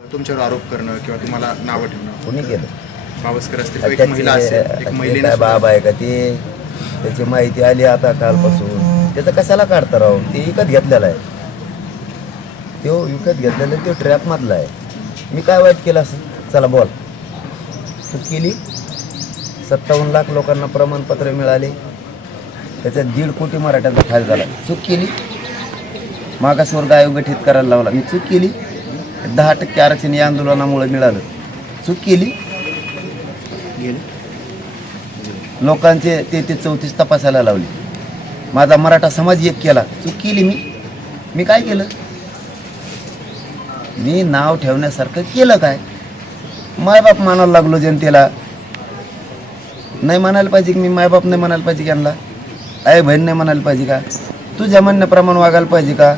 तुमच्यावर आरोप करणं किंवा तुम्हाला नावं ठेवणं. कोणी केलं? बावस्कर असतील किंवा एक महिला असेल एक त्याची महिलेने काय बाब आहे का ते? त्याची माहिती आली आता कालपासून. त्याचं कशाला काढता राव? ते विकत घेतलेलं आहे. तो विकत घेतलेला तो ट्रॅप मधला आहे. मी काय वाईट केलं असं? चला बोल. चूक केली? सत्तावन्न लाख लोकांना प्रमाणपत्र मिळाले. त्याच्यात दीड कोटी मराठ्यांचा फायदा झाला. चूक केली? मागासवर्ग आयोग गठीत करायला लावला. मी चूक केली? दहा टक्के आरक्षण या आंदोलनामुळे मिळालं. चूक केली? गेले. लोकांचे ते ते चौतीस तपासायला लावले. माझा मराठा समाज एक केला. चूक केली मी. मी काय केलं? मी नाव ठेवण्यासारखं केलं काय? मायबाप मानायला लागलो जनतेला. नाही म्हणायला पाहिजे की मी मायबाप नाही म्हणायला पाहिजे की यांना? आई बहीण नाही म्हणायला पाहिजे का? तुझ्या म्हणण्याप्रमाणे वागायला पाहिजे का?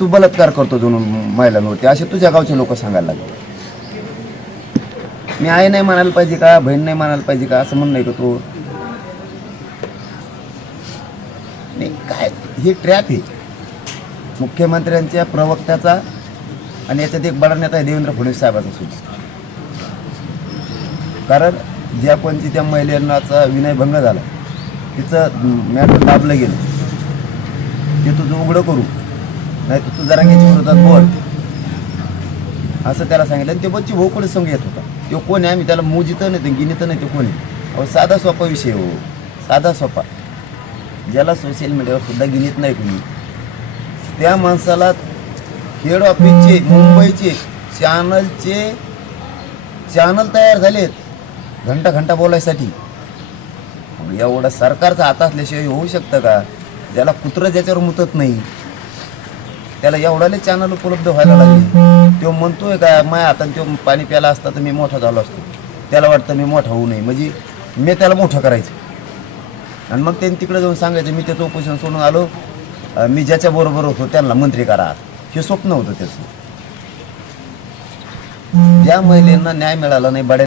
तू बलात्कार करतो दोन महिलांवरती असे तुझ्या गावचे लोक सांगायला लागले. मी आई नाही म्हणायला पाहिजे का बहीण नाही म्हणायला पाहिजे का असं म्हणणं आहे का तू? नाही काय हे ट्रॅप आहे. मुख्यमंत्र्यांच्या प्रवक्त्याचा आणि याच्यात एक बडा नेता आहे देवेंद्र फडणवीस साहेबांचा सुद्धा. कारण ज्या कोणती त्या महिलांनाचा विनयभंग झाला तिचं मॅटर दाबलं गेलं. ते तुझं उघडं करू. नाही तर तू जरा घ्यायच्या विरोधात बोल. असं त्याला सांगितलं. आणि ते बच्ची भोकडे संघ येत होता. तो कोण आहे? आम्ही त्याला मोजित नाही ते गिनीत नाही ते कोणी. अहो साधा सोपा विषय हो. साधा सोपा. ज्याला सोशल मीडियावर सुद्धा गिनीत नाही कोणी. त्या माणसाला हेड ऑफिसचे मुंबईचे चॅनलचे चॅनल तयार झालेत. घंटा घंटा बोलायसाठी. मग एवढं सरकारचा हात असल्याशिवाय होऊ शकतं का? ज्याला कुत्रं ज्याच्यावर मुतत नाही. त्याला एवढाले चॅनल उपलब्ध व्हायला लागले. तो म्हणतोय काय माय हातात तो पाणी प्याला असता तर मी मोठा झालो असतो. त्याला वाटतं मी मोठा होऊ नये. म्हणजे मी त्याला मोठं करायचं. आणि मग त्यांनी तिकडे जाऊन सांगायचं मी त्याचं उपोषण सोडून आलो. मी ज्याच्या बरोबर होतो त्यांना मंत्री करा. हे स्वप्न होतं त्याचं. ज्या महिलांना न्याय मिळाला नाही बड्या